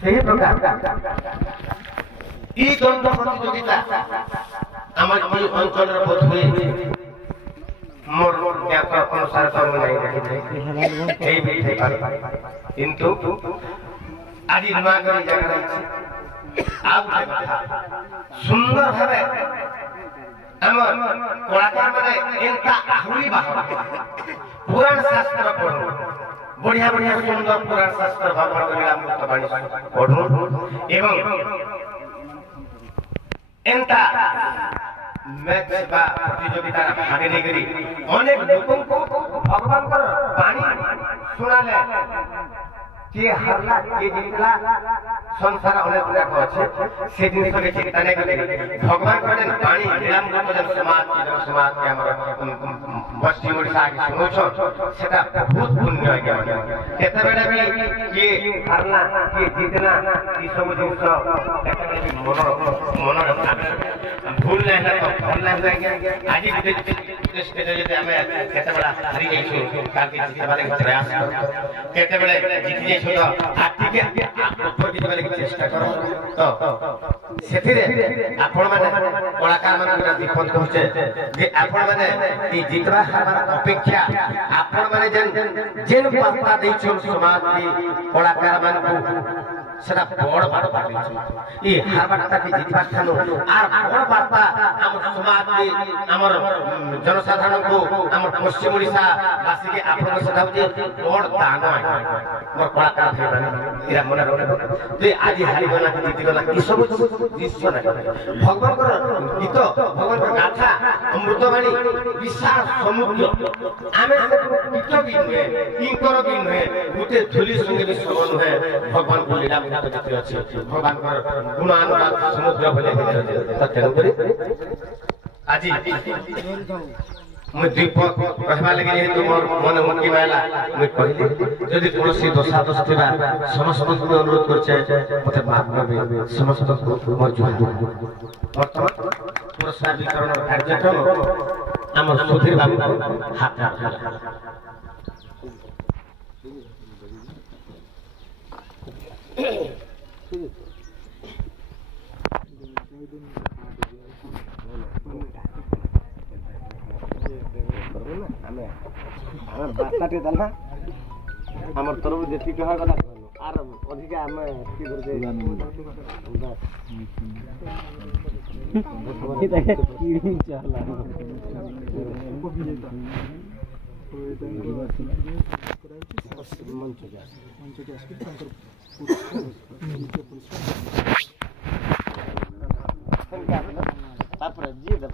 ସେହି ପ୍ରକାର এই দ্বন্দ্ব প্রতিযোগিতা আমার এই অঞ্চলের বোধ হয়ে মোর জ্ঞাত অনুসারে তো আমি নাই এই কিন্তু আজি নূয়া করে জায়গা আছে ଆଉ ସୁନ୍ଦର ଭାବେ আমার কଳାକାର মানে এন্তা আহুরি বাহন পুরাণ শাস্ত্র পড়ু বঢ়িয়া বঢ়িয়া সুন্দর পুরাণ শাস্ত্র ভগবান লীলামৃত বাণী পড়ু এবং এন্তা ম্যাচ বা প্রতিযোগিতার ভাগে নেই অনেক লোকଙ୍କୁ ভগবানଙ୍କର বাণী ଶୁଣାଲେ କିଏ ହାରିଲା କିଏ ଜିତିଲା ସଂସାର ଅନେକ ଗୁଡ଼ାକ ଅଛି ସେ ଜିନିଷରେ ଚିନ୍ତା ନାଇଁ କଲେ ଭଗବାନଙ୍କର ଯେନ୍ ବାଣୀ লীଳାମୃତ ଯେନ୍ ସମାଜ ଆମର ପଶ୍ଚିମ ଓଡ଼ିଶା ଆଗେ ଶୁଣୁଛ ସେଟା ବହୁତ ପୁଣ୍ୟ ଆଜ୍ଞା କେତେବେଳେ ବି କିଏ ହାରିଲା କିଏ ଜିତିଲା ଏ ସବୁ ଜିନିଷ କେତେବେଳେ ବି ମନରେ ଭୁଲ ନାହିଁ ନା ତ ଭଲ ନାହିଁ ଆଜ୍ଞା ଆଜି ଯଦି ଆମେ କେତେବେଳେ ହାରି ଯାଇଛୁ କାଲି ଜିତିବାର ପ୍ରୟାସ କେତେବେଳେ ଜିତି ଯାଇଛୁ ତ ଟିକେ ଉପରକୁ ଯିବାର ଚେଷ୍ଟା କର ତ ସେଥିରେ ଆପଣମାନେ କଳାକାରମାନଙ୍କର ବିପଦ ହଉଛେ ଯେ ଆପଣମାନେ এই জিতবা হারবার অপেক্ষা আপনার যেন বার্তা দিয়েছেন সমাজ কলাকার মানুষ সেটা বড় বার্তা দিয়েছেন এই হারবারটা জিতবার ঠানো আর বড় বার্তা আমার সমাজ আমার জনসাধারণ আমার পশ্চিম ওড়িশা বাসীকে আপনার সেটা হচ্ছে বড় দান আমার কলাকার ভাই মানে এরা মনে রাখবে যে আজ হারিগলা কি জিতিগলা এসব দৃশ্য না ভগবানଙ୍କର গীত ভগবানଙ୍କର গাথা অমৃতবাণী বিশাল সমুদ্র ଆମେ ଗୀତ ବି ନୁହେଁ କିଙ୍କର ବି ନୁହେଁ ଗୋଟେ ଧୂଳି ସଙ୍ଗେ ବି ସମ ନୁହେଁ ଭଗବାନଙ୍କ ଲୀଳାମୃତ ଯେତେ ଅଛି ଭଗବାନଙ୍କର ଗୁଣାନୁବାଦ ସମୁଦ୍ର ଭଳି ଅଛି ତେଣୁକରି ଆଜି ମୁଁ ଦୀପ କହିବା ଲାଗି ଯେହେତୁ ମୋର ମନେ ମୁକ୍ତି ପାଇଲା ମୁଁ କହିଲି ଯଦି କୌଣସି ଦୋଷା ଦୋଷ ଥିବା ସମସ୍ତଙ୍କୁ ଅନୁରୋଧ କରୁଛେ ମତେ ମାଫ କରିବେ ସମସ୍ତଙ୍କୁ ମୋର ଜୁହାର ବର୍ତ୍ତମାନ ପୁରସ୍କାର ବିତରଣ କାର୍ଯ୍ୟକ୍ରମ আমার সুধীর বাবু হাত বার্তাটি দেলা আমার তরফ যেটি কহা কথা আর অধিকা আমি কি করতে এটাকে কি চালা তারপরে দিয়ে দেব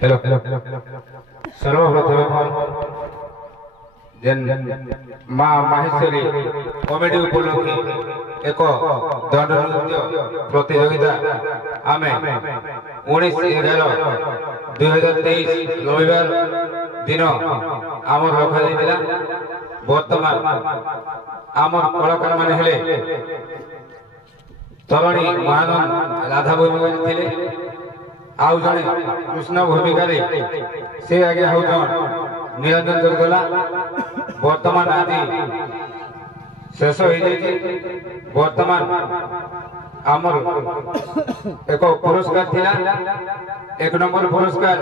हेलो सर्वप्रथम माँ माहेश्वरी कमेडी उपलक्षे एक दंड नृत्य प्रतियोगिता आम 19/11/2023 रविवार दिन आम रखा बर्तमान आम कलाकार मान तरणी महानंद राधा भूमिका थे आउ जड़े कृष्ण भूमिका से आगे हूँ निरंजन दुर्गला बर्तमान आदि शेष हो बर्तमान आमर एक पुरस्कार थिला 1 नंबर पुरस्कार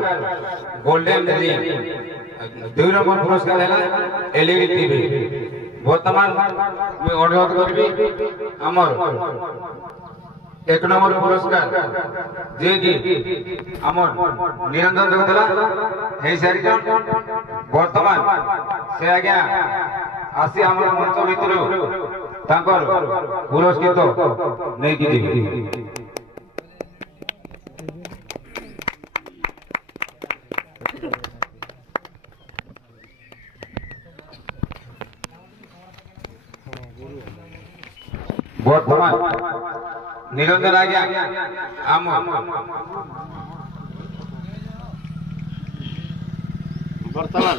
गोल्डन रिंग 2 नंबर पुरस्कार है एलईडी टीवी बर्तमान मैं अनुरोध करी आमर 1 नंबर पुरस्कार जे कि आमर निरंजन जगदला हे सारी वर्तमान से आज्ञा आसी आमर मंच भितर पुरस्कृत नहीं कि वर्तमान निरंजन आज्ञा आम वर्तमान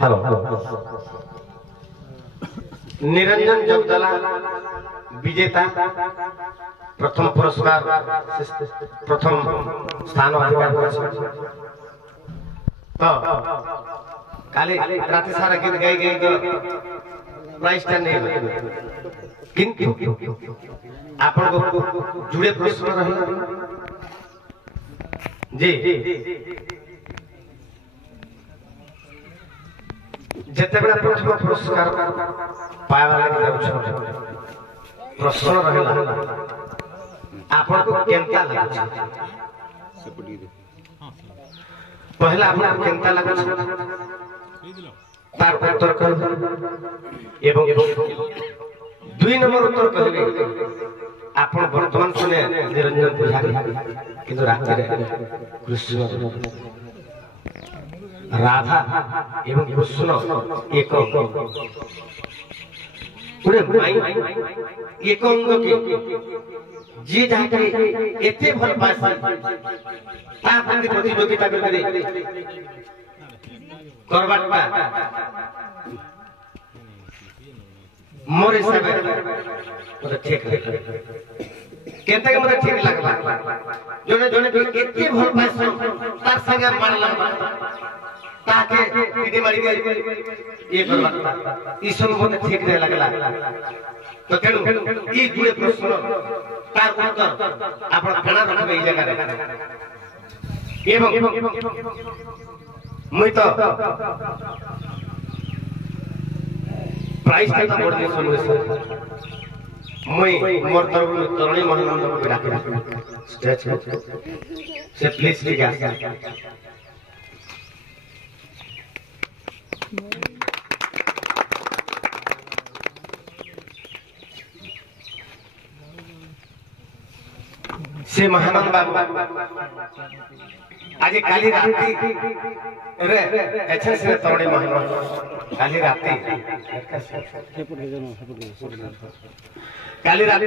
हेलो निरंजन जगदला विजेता प्रथम पुरस्कार प्रथम स्थान अधिकार करेছে तो काली राति सारा गीत गाई गई तो प्राइस टा नहीं किंतु आपण को जुड़े प्रश्न रहे जी जते बड़ा प्रथम पुरस्कार पाया वाला प्रश्न रहे आपण को केनता लगे पहला आपण को केनता लगे तार उत्तर कर एवं 2 नंबर उत्तर कहले आपण वर्तमान सुने निरंजन पुजारी किंतु राति रे कृष्ण राधा एवं कृष्ण एक पूरे माई एक अंग के जी जाके एते भल पासी ता प्रति प्रतियोगिता करे करबाटा मोर हिसाब मते ठीक केनता के मते ठीक लागला जोने जोने एते भल पासी तार संगे मानला ताके दीदी मारी गई ये करबाटा ई सब मते ठीक रे लागला तो तेणु ई जुड़े प्रश्न तार उत्तर आपण खाना रखबे ई जगह रे एवं मुई तो प्राइस का बोर्ड में सुनवे मुई मोर तरफ तरुणी महानंद को डाक स्टेज से प्लीज ठीक है से महानंद बाबू आज काली राती रे एचन से तरुणी महानंद काली राती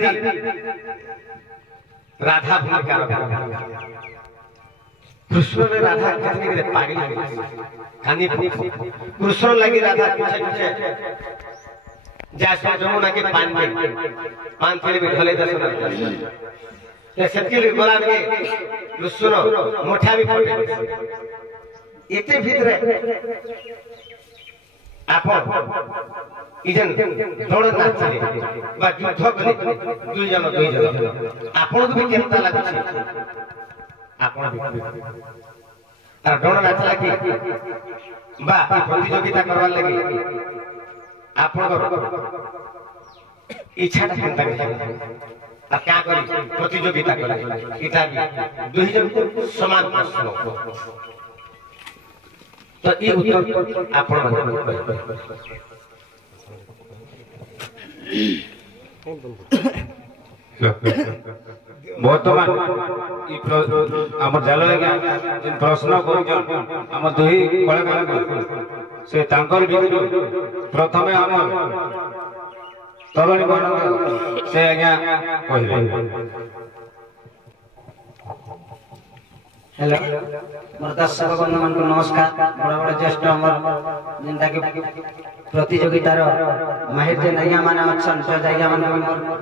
राधा भूमिका कृष्ण ने राधा कहने के पागल हो गई खानी कृष्ण लगी राधा पीछे पीछे जैसे जमुना के पान में पान थैली में ढले दर्शन सबके लिए बोला के कृष्ण मोठा भी पड़े एते भीतर आपण इजन दौड़ नाचे बा युद्ध करे दुई जन आपण को भी केनता लागछ आपण भी आ दौड़ नाचला की बा प्रतियोगिता करवा लगी आपण इच्छा केनता के आ क्या करी प्रतियोगिता करे इटा भी दुई जन समान प्रश्न तो ये उत्तर आपण बर्तमान आम जाल लगे प्रश्न कर दुई कलाकार से प्रथम आम तरुणी से आज्ञा कहे हेलो मोर दर्शक बंधु मान को नमस्कार बड़ा बड़ा ज्येष्ठ हमर जेंता के प्रतियोगितार माहिर जे नैया माने अछन से जाइया मान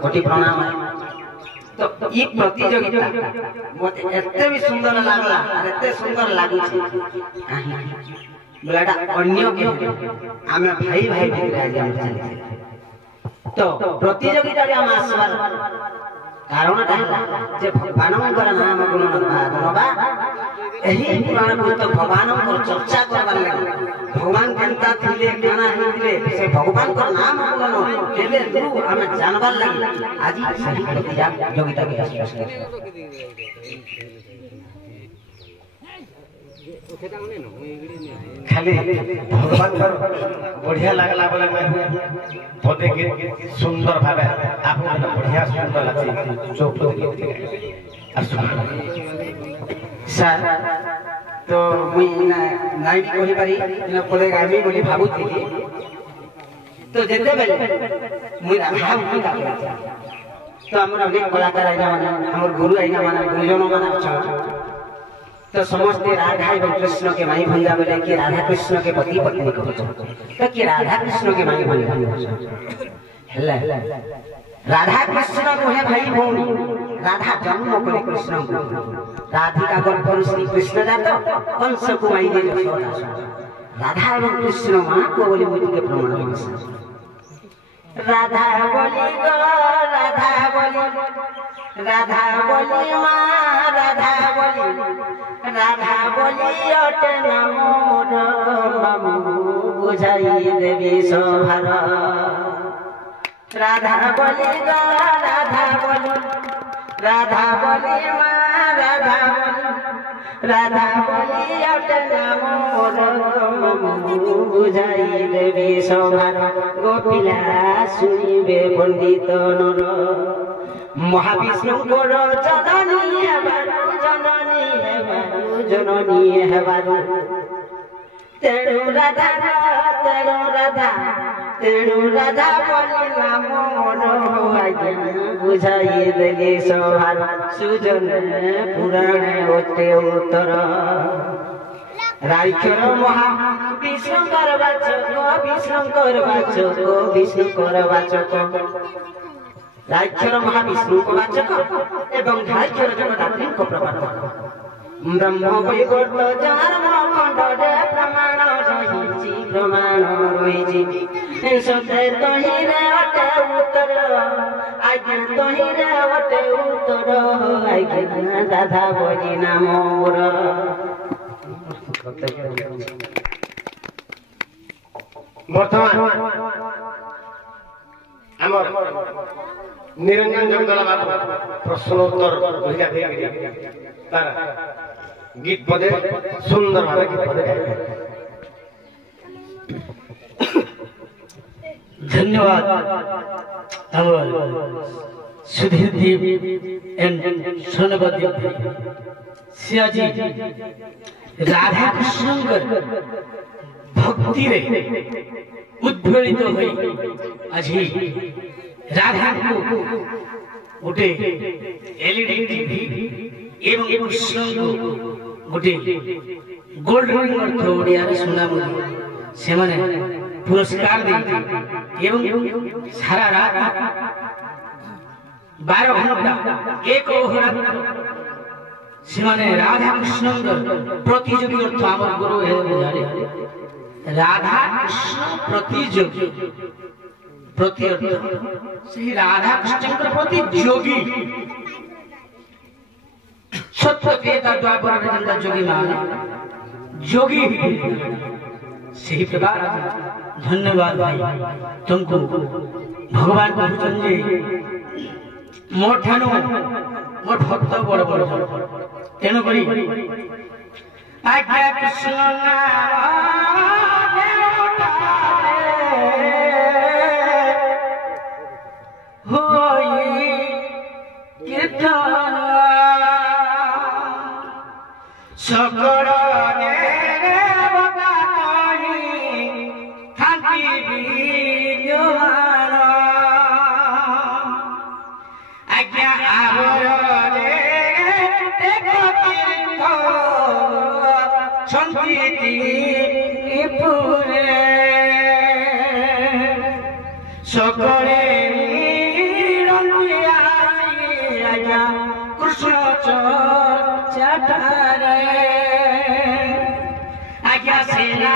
कोटि प्रणाम है तो ई प्रतियोगिता मते एते भी सुंदर लागला एते सुंदर लागु छै बोलाटा अन्य के आमे भाई भाई बिगड़ा जाम तो प्रतियोगिता रे हम आसबार कारण जे भगवान नाम गुणबा एही पुराण पुस्तक भगवान चर्चा करबार लागि भगवान केनता थिले गाना हिले से भगवान को नाम गुण केले गुरु हम जानबार लागि आज सही प्रतियोगिता के आसपास खाली भगवान कर बढ़िया लागला बोले पदे के सुंदर भाबे आपन बढ़िया सुंदर लागी चौपट गीत सर तो मुई नाइ कहि पारी इन पदे गामी बोली भाबुती तो जेते बेले मुई राधा भूमिका तो हमर अनेक कलाकार आइना माने हमर गुरु आइना माने गुरुजन माने अच्छा तो समस्त राधा एवं कृष्ण के माई भंजा बोले कि राधा कृष्ण के पति पत्नी को तो कि राधा कृष्ण के माई भंजा हेला राधा कृष्ण नुहे भाई भौणी राधा जन्म कले कृष्ण को राधिका गर्भरु श्री कृष्ण जात कंस को माइले यशोदा राधा एवं कृष्ण मां को बोली मुझे के प्रमाण राधा बोली गो राधा बोली मां राधा बोली अटे नमोर ममु बुझाई देवी सोभार राधा बोली गो राधा बोली मां राधा बोली अटे नमोर ममु बुझाई देवी सोभार गोपिला सुनिबे पंडित नर महाविष्णु गोर जननी हेबारु तेणु राधा बोली नाम मन आज्ञा बुझाई देली सभार सुजन पुराण ओते उत्तर राइचर महा विष्णुकर वाचक राइचर महाविष्णु को वाचक एवं राइचर जगदात्री को प्रवर्तक ब्रह्म वैवर्त जन्म खंडे प्रमाण रही सत्य तहिरे अटे उत्तर आज्ञा तहिरे अटे उत्तर आज्ञा राधा बोली नाम मोर बर्तमान आमर निरंजन जगदला बाबू प्रश्नोत्तर गीत पदे सुंदर भाव गीत पदे धन्यवाद सुधीर देव एंड सोनबद्दी सियाजी राधा कृष्ण भक्ति रे उद्वेलित होई আজি राधा को गोटे एलईडी टीवी एवं कृष्ण को गोटे गोल्ड रिंग अर्थ ओडिया रे सुना मुझे से माने पुरस्कार दे एवं सारा रात 12 घंटा एक अहोरात्र से माने राधा कृष्ण प्रतियोगी अर्थ आमर गुरु है बुझारे राधा कृष्ण प्रतियोगी प्रति अर्थ से राधा कृष्ण प्रतियोगी सत्य त्रेता द्वापर जंदा जोगी मान जोगी सही प्रकार धन्यवाद भाई तुमको भगवान को जी मोर ठानो मोर भक्त बड़ बड़ तेणु करी आज्ञा कृष्ण होई कीर्तन सकल सकले कृष्ण चटारे आज्ञा सेना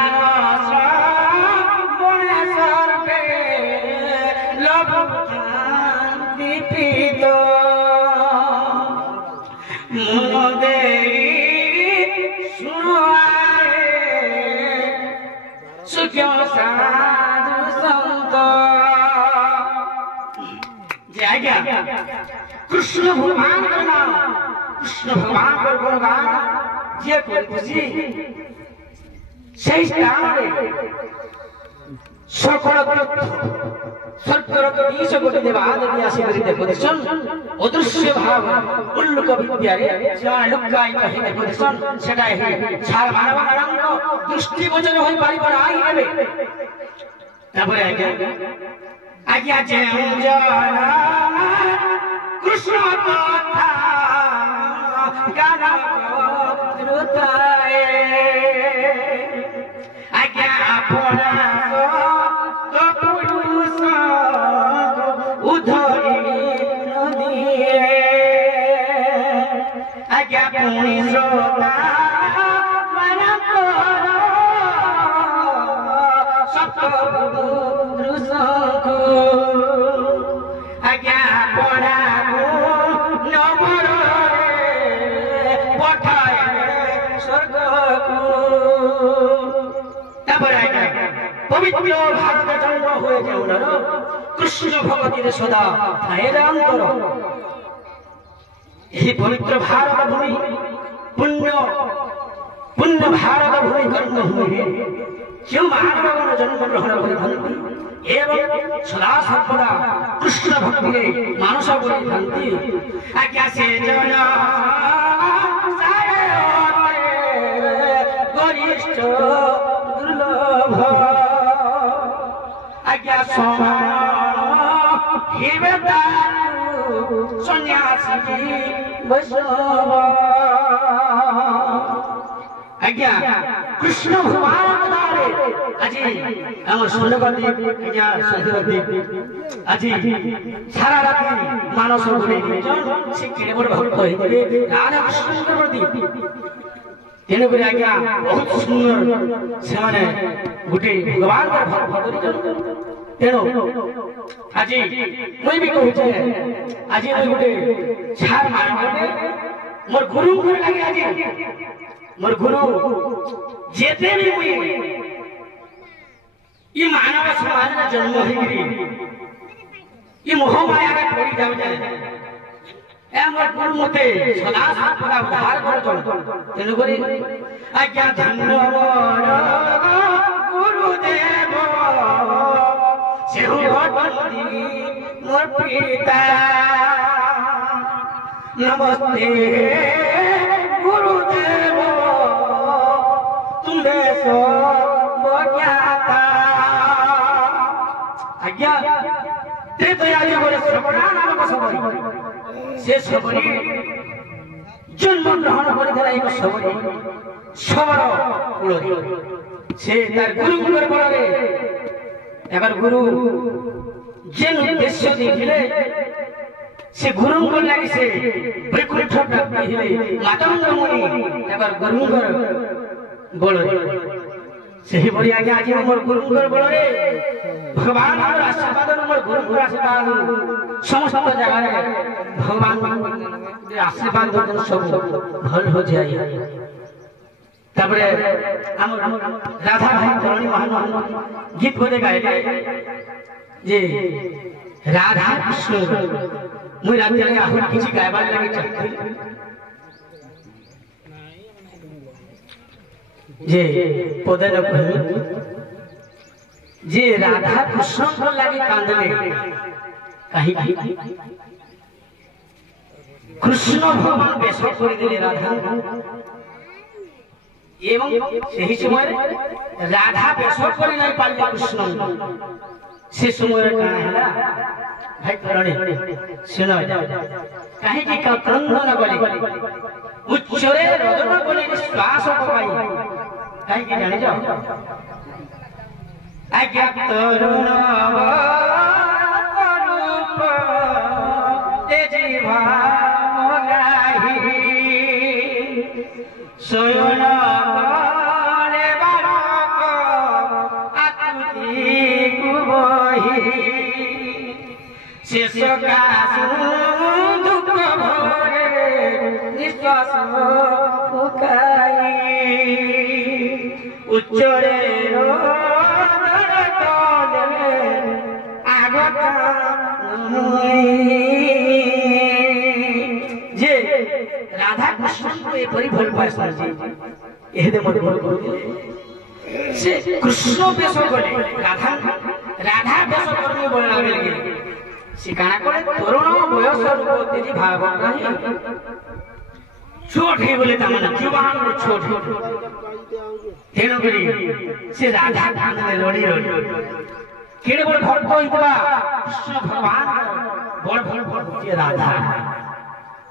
दीपित मुदे सुख्य साधु संत आज्ञा कृष्ण भगवान का नाम कृष्ण भगवान का गुणगान जे कोई खुशी सही स्थान में सकल सर्कर 20 कोटि देवाद आसी करी देखो दर्शन अदृश्य भाव उल्लुक विद्या रे जान लुकाई कहि देखो दर्शन सेटा हे छार मानव रंग दृष्टि गोचर होई पारि बनाई हेबे तापर आज्ञा जे जाना कृष्ण कथा गाना रुताए आज्ञा अपना तो पुरुष उधरी ପୁଣି ଶ୍ରୋତା ମାନଙ୍କର ସତପୁରୁଷଙ୍କୁ ଆଜ୍ଞା ପଢ଼ାକୁ ନମରରେ ପଠାଇବେ ସ୍ୱର୍ଗକୁ। ତାପରେ ଆଜ୍ଞା ପବିତ୍ର ଭାରତ ଜନ୍ମ ହୁଏ ଯେଉଁଠାର କୃଷ୍ଣ ଭଗବତୀରେ ସଦା ଥାଏ ଅନ୍ତର। ଏହି ପବିତ୍ର ଭାରତ ଭୂମି ପୁଣ୍ୟ ଭାରତ ଭୂମି କର୍ମଭୂମିରେ ଯେଉଁ ମାନବଗଣ ଜନ୍ମଗ୍ରହଣ କରିଥାନ୍ତି ଏବଂ ସଦା ସର୍ବଦା କୃଷ୍ଣ ଭକ୍ତିରେ ମାନସ କରିଥାନ୍ତି ଆଜ୍ଞା ସେ ଜନ ଗରିଷ୍ଠ ଦୁର୍ଲଭ ଆଜ୍ଞା ସମାନ ହେବେ ସନ୍ନ୍ୟାସୀ ବୈଷ୍ଣବ। ଆଜ୍ଞା କୃଷ୍ଣ ଭଗବାନ ଆଜି ଆମର ସ୍ୱର୍ଣ୍ଣଗତି ଆଜ୍ଞା ସ୍ୱର୍ଣ୍ଣଗତି ଆଜି ସାରା ରାତି ମାନସ ସେ କେଡ଼େ ବଡ଼ ଭକ୍ତ ହେଇଥିଲେ ରାଧା କୃଷ୍ଣଙ୍କ ପ୍ରତି। ତେଣୁକରି ଆଜ୍ଞା ବହୁତ ସୁନ୍ଦର ସେମାନେ ଗୋଟେ ଭଗବାନଙ୍କର ଭକ୍ତ କରିଛନ୍ତି। ତେଣୁ ଆଜି ମୁଇଁ ବି କହୁଛେ ଆଜି ମୁଇଁ ଗୋଟେ ଛାର ମାନବ ମୋର ଗୁରୁଙ୍କୁ ଲାଗେ ଆଜି ମୋର ଗୁରୁ ଯେତେ ବି ମୁଇଁ ଇ ମାନବ ସମାଜରେ ଜନ୍ମ ହେଇକିରି ଇ ମୋହମାୟାରେ ପଡ଼ି ଯାଉଛେ ମୋର ଗୁରୁ ମତେ ସଦା ସର୍ବଦା ଉଦ୍ଧାର କରୁଛନ୍। ତେଣୁକରି ଆଜ୍ଞା ଧନ୍ୟ ଗୁରୁଦେବ ସେ ମୋର ପିତା ନମସ୍ତେ ଗୁରୁଦେବ ତୁମେ ସର୍ବଜ୍ଞାତା। ଆଜ୍ଞା ତ୍ରେତୟା ଯୁଗରେ ଶ୍ରବଣ ନାମକ ସବରୀ ସେ ସବରୀ ଜନ୍ମ ଗ୍ରହଣ କରିଥିଲା ଏକ ସବରୀ ଶବର କୂଳରେ ସେ ତାର ଗୁରୁଙ୍କର ବଳରେ ଏবার গুরু যে উদ্দেশ্য ଦେଇଥିଲେ ସେ ଗୁରୁଙ୍କ ଲାଗି ସେ ବୈକୁଣ୍ଠ ପ୍ରାପ୍ତି ହେଲେ ମାତଙ୍ଗ ମୁନି ଏবার ଗୁରୁଙ୍କର ବଳରେ ସେହିଭଳି ଆଜ୍ଞା ଆଜି ଆମର ଗୁରୁଙ୍କର ବଳରେ ଭଗବାନଙ୍କର ଆଶୀର୍ବାଦ ଆମର ଗୁରୁଙ୍କର ଆଶୀର୍ବାଦ ସମସ୍ତ ଜାଗାରେ ଭଗବାନ ଆଶୀର୍ବାଦ ସବୁ ଭଲ ହୋଇଯାଏ। তারপরে আমার রাধা ভাই ধরণী মহান গীত বলে গাইলে যে রাধা কৃষ্ণ মুই রাতে আহুন কিছু গাইবার লাগে চাচ্ছি যে পদে ন কহি যে রাধা কৃষ্ণ লাগি কাঁদলে কাহি কৃষ্ণ ভগবান বেশ করে দিলে রাধা এবং সেই সময় রাধা বেশ করে নাই পারলে কৃষ্ণ সে সময় কাଣା ହେଲା ভাই করণে শুন কাহিকি ক্রন্দন বলি উচ্চরে রদন বলি শ্বাস পকাই কাহিকি জানি যাও আজ্ঞা তরুণ রূপ তেজি ভাগাহি সোয়ন দুঃখ ভরে নিঃশ্বাস ফুকাই উচ্চরে আগত যে রাধা কৃষ্ণকে এপরি ভাল পাইছে এহেদে মোর ভুল করিলে সে কৃষ্ণ বেশ কলে রাধা বেশ কর্মী বলনা বেলগে সে কানা করে তরুণ বয়স তেজি ভাব নাই ছোট হে বলে তা মানে জুবান ছোট তেণু করি সে রাধা ধানে লড়ি লড়ি কেড়ে বড় ভক্ত হইতবা কৃষ্ণ ভগবান বড় বড় ভক্ত রাধা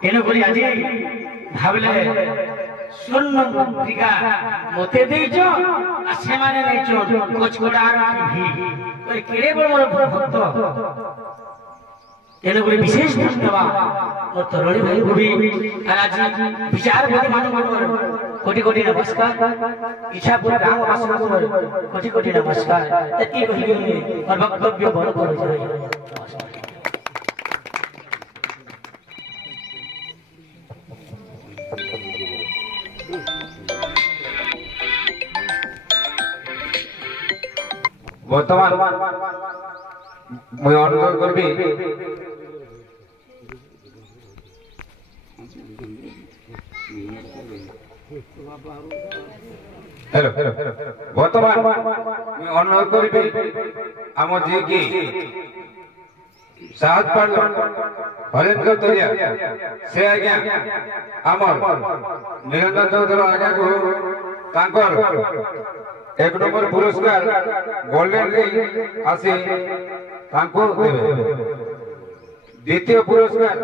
তেণু করি আজি ভাবলে স্বর্ণ মুদ্রিকা মতে দেইছ আর সেমানে নেইছ কোচকোটার ভি কেড়ে বড় বড় ভক্ত তেণুকরি বিশেষ ধন্যবাদ और तरुणी भाई भी आज विचार बोली मानो कोटि कोटि नमस्कार इच्छा पूरा गांव वासी को कोटि कोटि नमस्कार तती कही और वक्तव्य बड़ करो जाय বর্তমান মই অনুরোধ করবি हेलो बर्तमान मैं अनुरोध करी आम जी की साहस पाड़ हरेन्द्र तरिया से आज्ञा आमर निरंजन चौधरी आज्ञा को तांकर एक नंबर पुरस्कार गोल्डन रिंग आसी तांको देवे द्वितीय पुरस्कार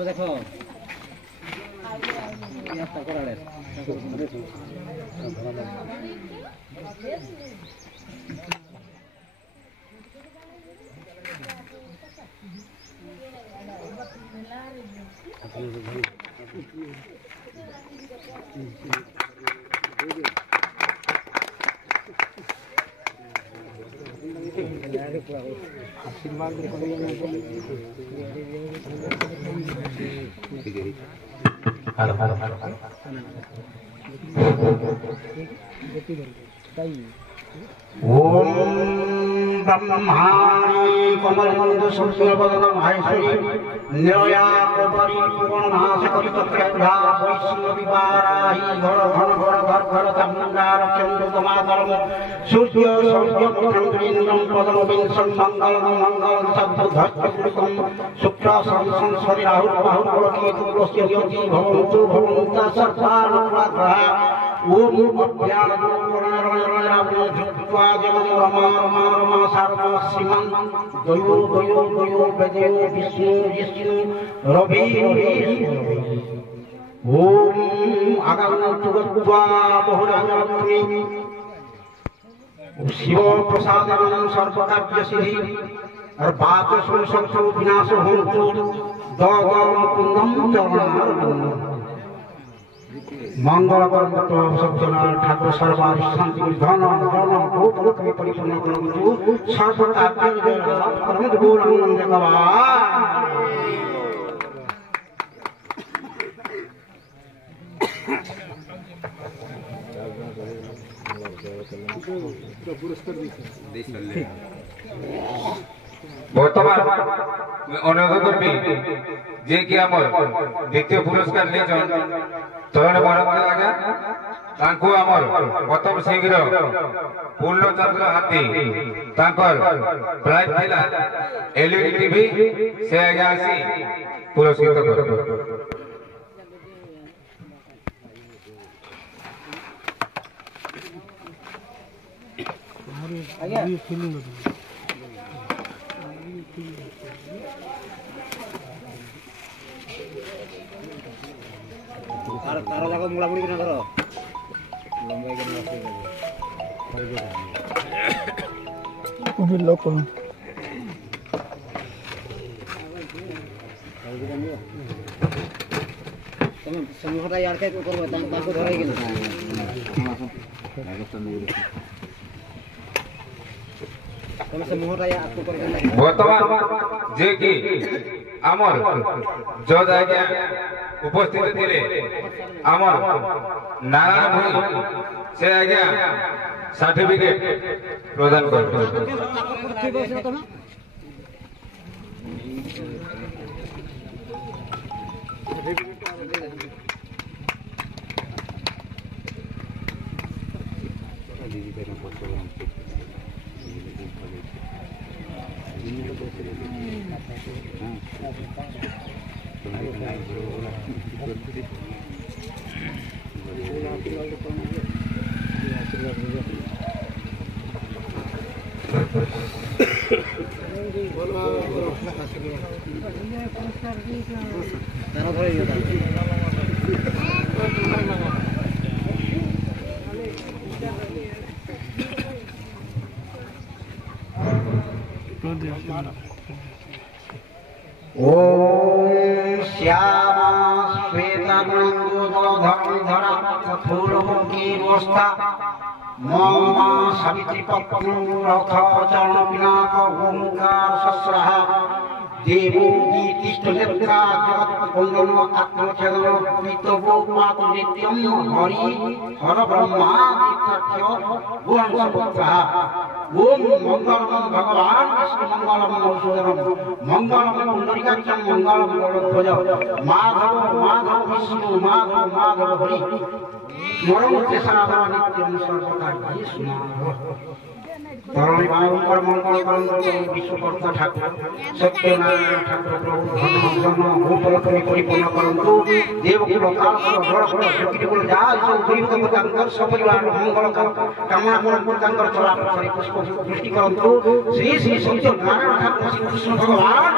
देखो ओम ब्रह्माणि कमलवंद सूर्यवदन महेश्वरी न्यायाकबरी पूर्णनाशकलितक्रया वैष्णवीवाराहि घड़ घड़ घड़ घर घर तमंगार चंद्रमातरम सूर्य सूर्यमुखंद्रीन्द्रम पदम विंशं मंगलम मंगलम सद्बुद्धत्पुरुषं शुक्रासं संस्वरि राहुल बाहुल केतु प्रस्यति भवन्तु भवन्तः सर्वानुग्रहा ओम दयो दयो दयो वेदयो विष्णु विष्णु रवि ओम आगन्तुगत्वा बहुराजलक्ष्मी शिव प्रसादनं सर्वकार्य सिद्धि और बात सुन संसो विनाश होन्तु दगम कुंदम चरणं मंगल सज्जना ठाकुर सर्वारि शांति धन धन बहुत में परिपूर्ण करन्तु सर्व कार्य परम गौरानंद बर्तमान मैं अनुरोध करबी जे कि हमर द्वितीय पुरस्कार लेछन तरुण भारत आज्ञा तांको हमर प्रथम शीघ्र पूर्णचंद्र हाथी तांकर प्राइज थिला एलईडी टीवी से आज्ञा आसी पुरस्कृत करबो आज्ञा तारा जाको मुड़ा मुड़ी किना करो लंबाई के कोई लोग तुम समूहटा यार के करबो ताको धरै के तुम समूहटा यार को कर वर्तमान जे कि आमर जज आज्ञा उपस्थित थिले आमर नारायण भाई से आज्ञा सर्टिफिकेट प्रदान करतो ओम श्यामा श्वेता धरा कठोरमुखीवस्था ममा सावित्री पत्नी रथ चरण पिनाक ओंकार सस्रः देवो गीतिष्ठनेत्रा जगत् पुंगन आत्मचरण पीतवो पातु नित्यं हरि हर ब्रह्मा तीर्थ्य भुवनसपुत्रः ओम मंगलम भगवान विष्णु मंगलम मधुसूदनम मंगलम पुंडरीकाक्षं मंगलम गरुड़ध्वज माधव माधव विष्णु माधव माधव हरि स्मरणते सनातन नित्यं सर्वकार्ये सुनाम धरणी बारंबार मंगल करंत विश्वकर्ता ठाकुर सत्यनारायण ठाकुर प्रभु धन धन भूपलक्ष्मी परिपूर्ण करंतु देवकुल काल धड़ शक्तिकुल जाल सब गरीब तांकर सपरिवार मंगल कामना पूर्ण तांकर चला पुष्प दृष्टि करंतु श्री श्री सत्यनारायण ठाकुर श्री कृष्ण भगवान